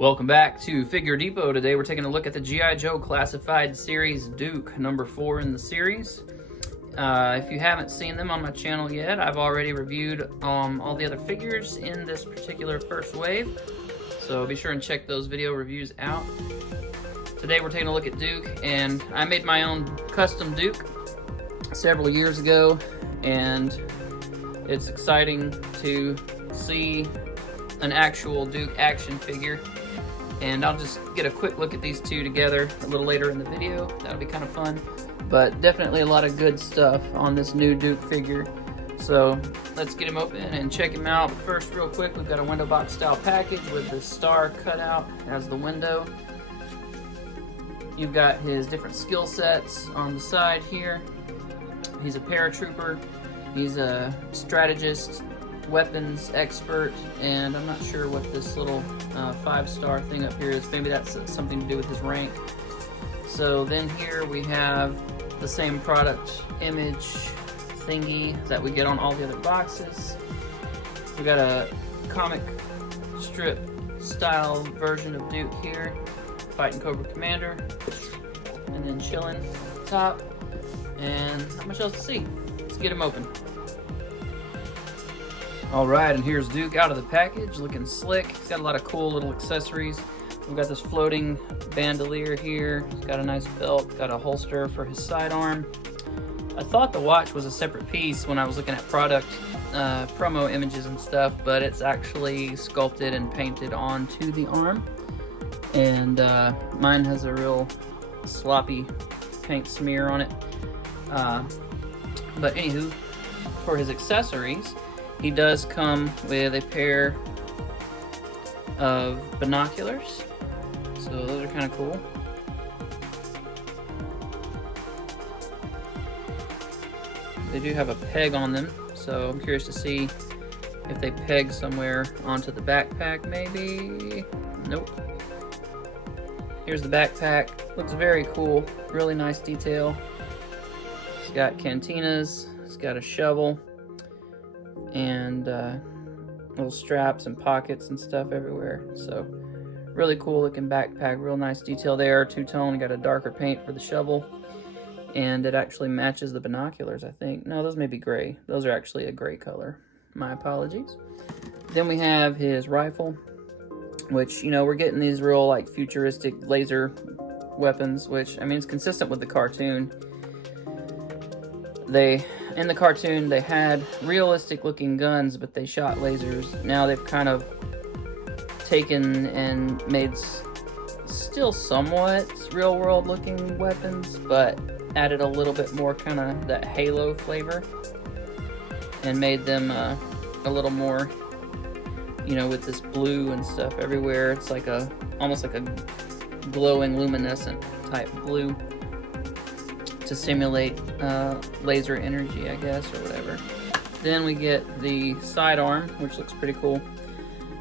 Welcome back to Figure Depot. Today we're taking a look at the G.I. Joe Classified Series Duke, number 4 in the series. If you haven't seen them on my channel yet, I've already reviewed all the other figures in this particular first wave, so be sure and check those video reviews out. Today we're taking a look at Duke, and I made my own custom Duke several years ago, and it's exciting to see an actual Duke action figure. And I'll just get a quick look at these two together a little later in the video. That'll be kind of fun. But definitely a lot of good stuff on this new Duke figure. So let's get him open and check him out. But first, real quick, we've got a window box style package with the star cut out as the window. You've got his different skill sets on the side here. He's a paratrooper. He's a strategist, weapons expert, and I'm not sure what this little 5-star thing up here is. Maybe that's something to do with his rank. So then here we have the same product image thingy that we get on all the other boxes. We got a comic strip style version of Duke here, fighting Cobra Commander, and then chilling top, and not much else to see. Let's get him open. Alright, and here's Duke out of the package, looking slick. He's got a lot of cool little accessories. We've got this floating bandolier here. He's got a nice belt, got a holster for his sidearm. I thought the watch was a separate piece when I was looking at product promo images and stuff, but it's actually sculpted and painted onto the arm. And mine has a real sloppy paint smear on it. But anywho, for his accessories, he does come with a pair of binoculars, so those are kind of cool. They do have a peg on them, so I'm curious to see if they peg somewhere onto the backpack, maybe. Nope. Here's the backpack. Looks very cool. Really nice detail. It's got cantinas. It's got a shovel. And little straps and pockets and stuff everywhere. So really cool looking backpack, real nice detail there. Two-tone, got a darker paint for the shovel, and it actually matches the binoculars, I think. No, those may be gray. Those are actually a gray color. My apologies. Then we have his rifle, which, you know, we're getting these real like futuristic laser weapons, which, I mean, it's consistent with the cartoon. In the cartoon, they had realistic looking guns, but they shot lasers. Now they've kind of taken and made still somewhat real world looking weapons, but added a little bit more kind of that Halo flavor and made them a little more, you know, with this blue and stuff everywhere. It's like almost like a glowing luminescent type blue to simulate laser energy, I guess, or whatever. Then we get the sidearm, which looks pretty cool.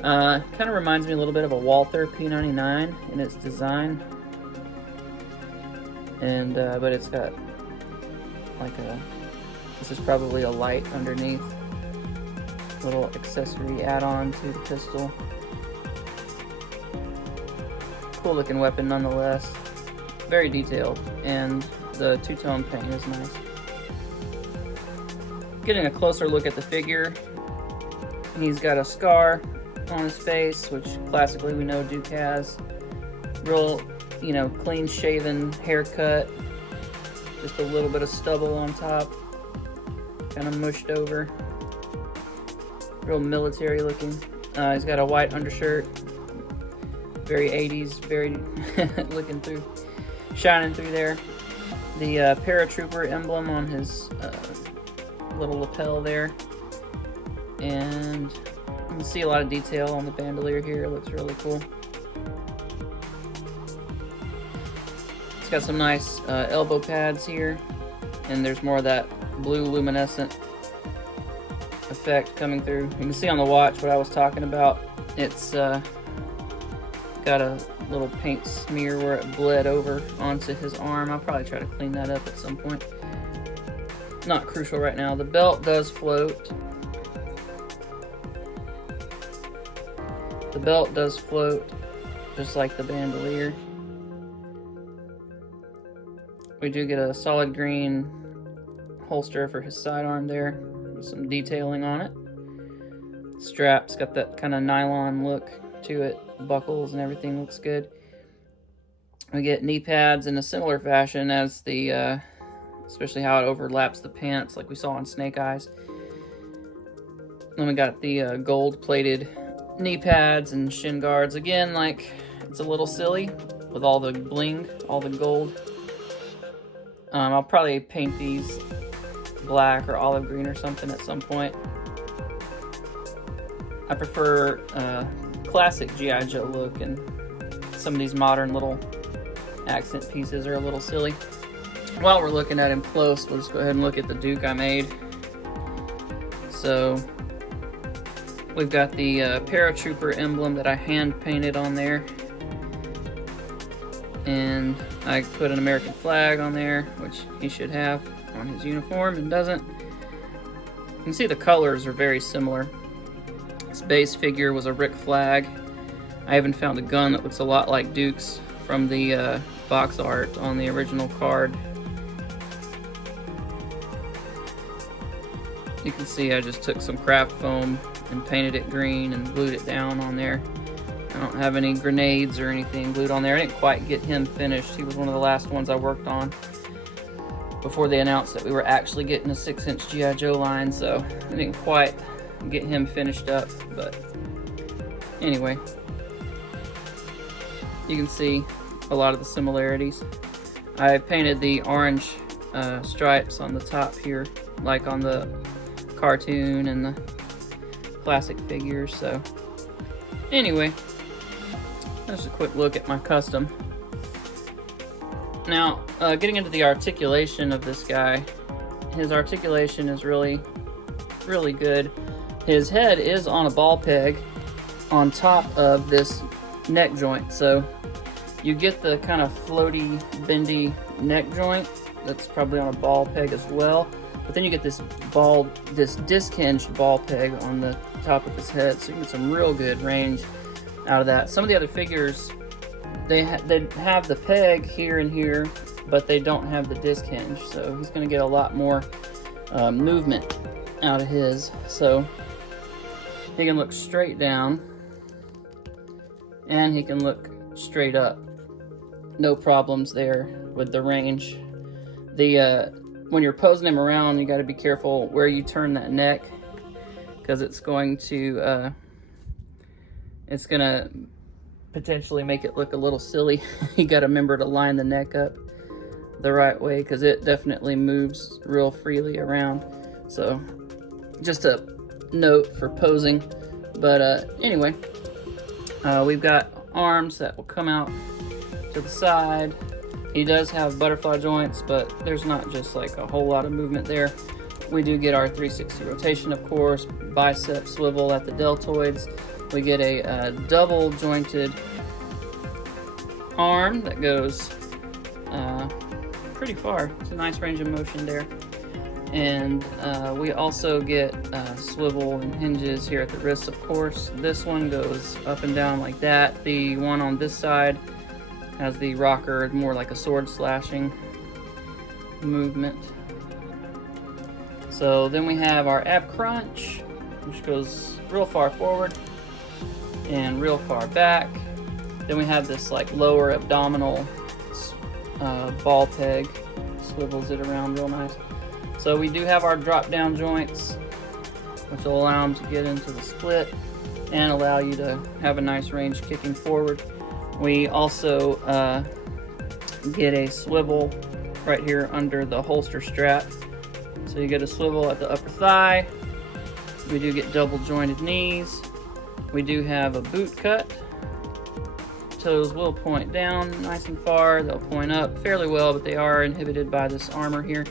Kind of reminds me a little bit of a Walther P99 in its design, and but it's got like this is probably a light underneath, little accessory add-on to the pistol. Cool looking weapon nonetheless, very detailed, and the two-tone paint is nice. Getting a closer look at the figure, he's got a scar on his face, which classically we know Duke has. Real, you know, clean shaven haircut, just a little bit of stubble on top, kind of mushed over. Real military looking. He's got a white undershirt, very 80s, very looking through, shining through there. The paratrooper emblem on his little lapel there, and you can see a lot of detail on the bandolier here. It looks really cool. It's got some nice elbow pads here, and there's more of that blue luminescent effect coming through. You can see on the watch what I was talking about. It's got a little paint smear where it bled over onto his arm. I'll probably try to clean that up at some point. Not crucial right now. The belt does float. The belt does float. just like the bandolier. We do get a solid green holster for his sidearm there, with some detailing on it. Strap's got that kind of nylon look to it. Buckles and everything looks good. We get knee pads in a similar fashion as the, especially how it overlaps the pants like we saw on Snake Eyes. Then we got the gold-plated knee pads and shin guards. Again, like, it's a little silly with all the bling, all the gold. I'll probably paint these black or olive green or something at some point. I prefer classic G.I. Joe look, and some of these modern little accent pieces are a little silly. While we're looking at him close, we'll just go ahead and look at the Duke I made. So we've got the paratrooper emblem that I hand painted on there, and I put an American flag on there, which he should have on his uniform and doesn't. You can see the colors are very similar. This base figure was a Rick Flag. I even found a gun that looks a lot like Duke's from the box art on the original card. You can see I just took some craft foam and painted it green and glued it down on there. I don't have any grenades or anything glued on there. I didn't quite get him finished. He was one of the last ones I worked on before they announced that we were actually getting a 6-inch G.I. Joe line, so I didn't quite get him finished up, but anyway, you can see a lot of the similarities. I painted the orange stripes on the top here, like on the cartoon and the classic figures. So anyway, just a quick look at my custom. Now, getting into the articulation of this guy, his articulation is really good. His head is on a ball peg on top of this neck joint, so you get the kind of floaty, bendy neck joint that's probably on a ball peg as well, but then you get this disc-hinged ball peg on the top of his head, so you get some real good range out of that. Some of the other figures, they have the peg here and here, but they don't have the disc hinge, so he's going to get a lot more movement out of his. So he can look straight down, and he can look straight up. No problems there with the range. When you're posing him around, you got to be careful where you turn that neck, because it's going to potentially make it look a little silly. You got to remember to line the neck up the right way, because it definitely moves real freely around. So just a note for posing. But anyway, we've got arms that will come out to the side. He does have butterfly joints, but there's not just like a whole lot of movement there. We do get our 360 rotation, of course, bicep swivel at the deltoids. We get a double jointed arm that goes pretty far. It's a nice range of motion there. And we also get swivel and hinges here at the wrists, of course. This one goes up and down like that. The one on this side has the rocker, more like a sword slashing movement. So then we have our ab crunch, which goes real far forward and real far back. Then we have this like lower abdominal ball peg, swivels it around real nice. So we do have our drop down joints, which will allow them to get into the split and allow you to have a nice range kicking forward. We also get a swivel right here under the holster strap. So you get a swivel at the upper thigh. We do get double jointed knees. We do have a boot cut. Toes will point down nice and far. They'll point up fairly well, but they are inhibited by this armor here.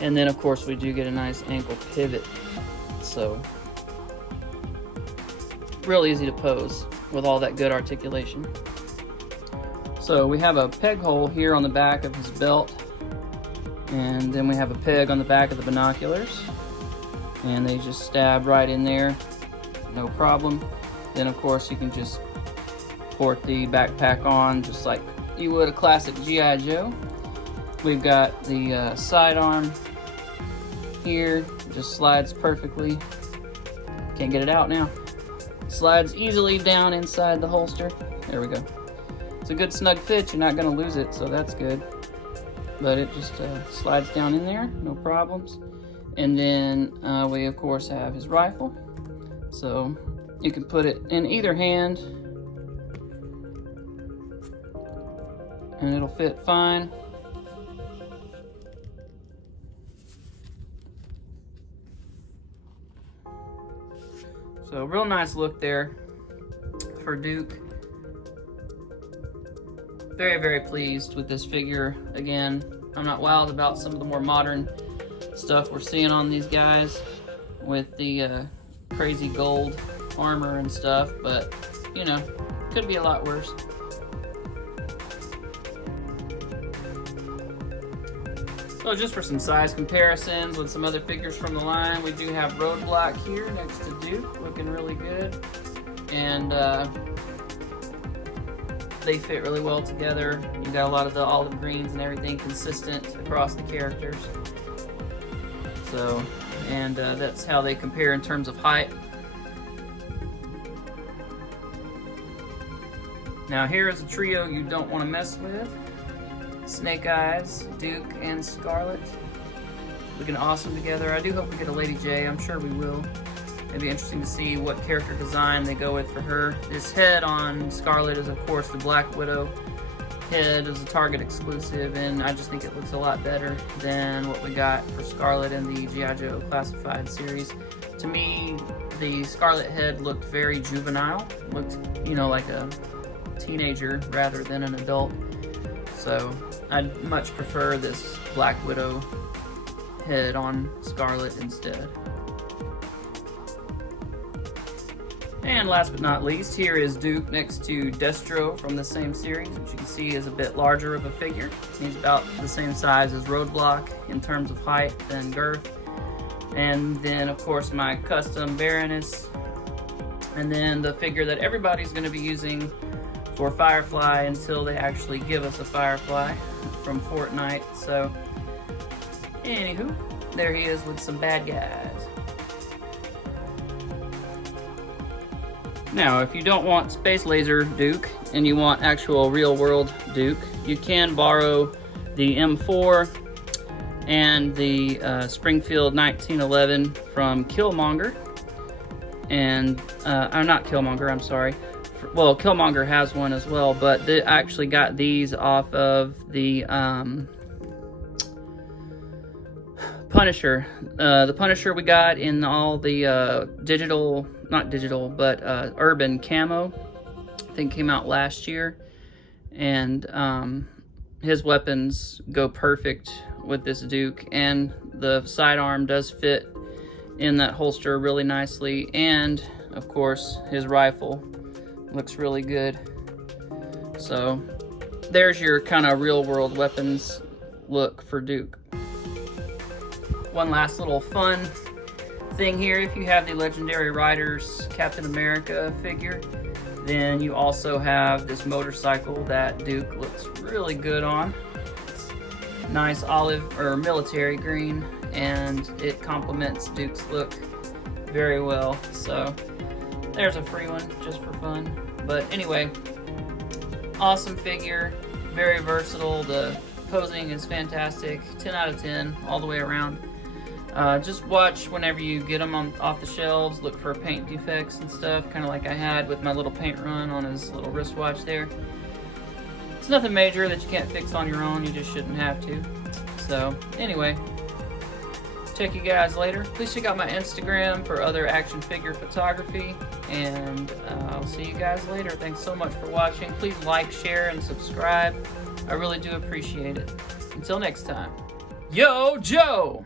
And then, of course, we do get a nice ankle pivot. So, real easy to pose with all that good articulation. So we have a peg hole here on the back of his belt, and then we have a peg on the back of the binoculars, and they just stab right in there, no problem. Then of course you can just support the backpack on just like you would a classic G.I. Joe. We've got the sidearm here, just slides perfectly. Can't get it out now. Slides easily down inside the holster. There we go. It's a good snug fit, you're not gonna lose it, so that's good. But it just slides down in there, no problems. And then we of course have his rifle. So you can put it in either hand and it'll fit fine. So real nice look there for Duke. Very, very pleased with this figure. Again, I'm not wild about some of the more modern stuff we're seeing on these guys with the crazy gold armor and stuff, but you know, could be a lot worse. So just for some size comparisons with some other figures from the line, we do have Roadblock here next to Duke, looking really good. And they fit really well together. You got a lot of the olive greens and everything consistent across the characters. So, and that's how they compare in terms of height. Now here is a trio you don't want to mess with. Snake Eyes, Duke, and Scarlet. Looking awesome together. I do hope we get a Lady J. I'm sure we will. It'd be interesting to see what character design they go with for her. This head on Scarlet is, of course, the Black Widow head is a Target exclusive, and I just think it looks a lot better than what we got for Scarlet in the G.I. Joe Classified series. To me, the Scarlet head looked very juvenile. Looked, you know, like a teenager rather than an adult. So I'd much prefer this Black Widow head on Scarlet instead. And last but not least, here is Duke next to Destro from the same series, which you can see is a bit larger of a figure. He's about the same size as Roadblock in terms of height and girth. And then of course my custom Baroness. And then the figure that everybody's going to be using for Firefly until they actually give us a Firefly from Fortnite. So, anywho, there he is with some bad guys. Now, if you don't want Space Laser Duke and you want actual real world Duke, you can borrow the M4 and the Springfield 1911 from Killmonger. And, or not Killmonger, I'm sorry. Well, Killmonger has one as well, but they actually got these off of the Punisher. The Punisher we got in all the digital, not digital, but urban camo. I think came out last year. And his weapons go perfect with this Duke. And the sidearm does fit in that holster really nicely. And, of course, his rifle looks really good. So there's your kind of real world weapons look for Duke. One last little fun thing here, if you have the Legendary Riders Captain America figure, then you also have this motorcycle that Duke looks really good on. It's nice olive or military green, and it complements Duke's look very well. So there's a free one just for fun. But anyway, awesome figure, very versatile. The posing is fantastic, 10 out of 10 all the way around. Just watch whenever you get them off the shelves, look for paint defects and stuff, kind of like I had with my little paint run on his little wristwatch there. It's nothing major that you can't fix on your own, you just shouldn't have to. So anyway, check you guys later. Please check out my Instagram for other action figure photography, and I'll see you guys later. Thanks so much for watching. Please like, share, and subscribe. I really do appreciate it. Until next time. Yo, Joe!